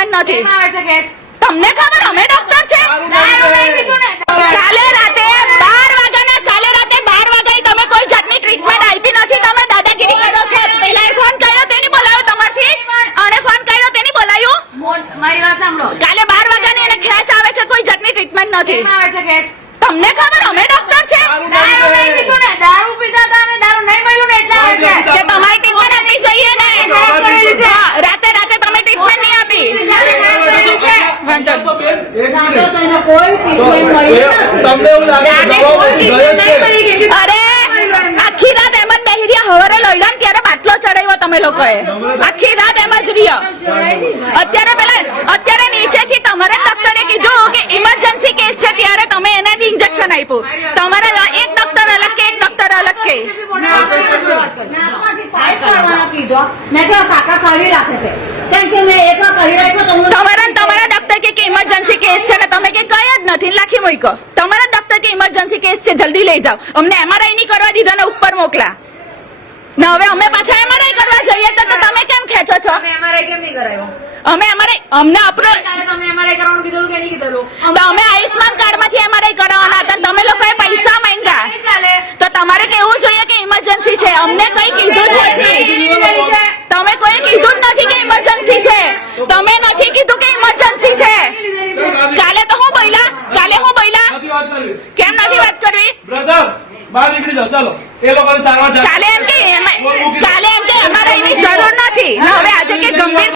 Treatment નથી. તમને ખબર અમે ડોક્ટર છે? કાલે રાતે 12 વાગે તમે કોઈ જાતની ટ્રીટમેન્ટ આપી નથી. તમે દાદાગીરી કરો છો. પહેલા ફોન કર્યો તેની બોલાવ્યો તમારથી અને ફોન કર્યો તેની બોલાવ્યું. મારી વાત સાંભળો. કાલે 12 વાગ્યાની એને ખેંચ આવે છે. કોઈ જાતની ટ્રીટમેન્ટ નથી. તમને ખબર અમે ડોક્ટર છે? દારૂ પીતા હતા અને દારૂ નહીં મળ્યું ને એટલે આવે છે. કે તમારી ટ્રીટમેન્ટ આપવી જોઈએ ને. રાતે તમે ટ્રીટમેન્ટ નહીં આપી. અરે આખી રાત એમ જ બેહી રહ્યા. હવારે લઈડા ત્યારે બાટલો ચડાવ્યો તમે લોકોએ. આખી રાત એમ જ રહ્યા. અત્યારે નીચેથી તમારે ડોક્ટરે કીધું કે ઇમરજન્સી કેસ છે ત્યારે તમે એને ઇન્જેક્શન આપ્યું. તમારા એક ડોક્ટર અલગ કે એક ડોક્ટર અલગ કે તમારા ડોક્ટર કે ઇમરજન્સી કેસ છે ને તમે કે કઈ જ નથી લાખી મૂકો. તમારા ડોક્ટર કે ઇમરજન્સી કેસ છે જલ્દી લઈ જાઓ. અમને એમઆરઆઈ નહીં કરવા દીધા ને ઉપર મોકલા ને હવે અમે પાછા એમઆરઆઈ કરવા જઈએ તો તમે કેમ ખેંચો છો? અમે અમને અમે આયુષ્માન કાર્ડ માંથી એમઆરઆઈ કરાવવાના હતા. તમે લોકોએ પૈસા માંગ્યા તો તમારે કેવું જોઈએ કે ઇમરજન્સી છે. અમને કઈ કીધું જ નથી. તમે કોઈ કીધું જ નથી કે ઇમરજન્સી છે. તમે નથી કીધું કે ઇમરજન્સી છે. કાલે તો હું બોલ્યા. કેમ નથી વાત કરવી? કાલે એમ કે અમારે એની જરૂર નથી. હવે આજે કે ગંભીર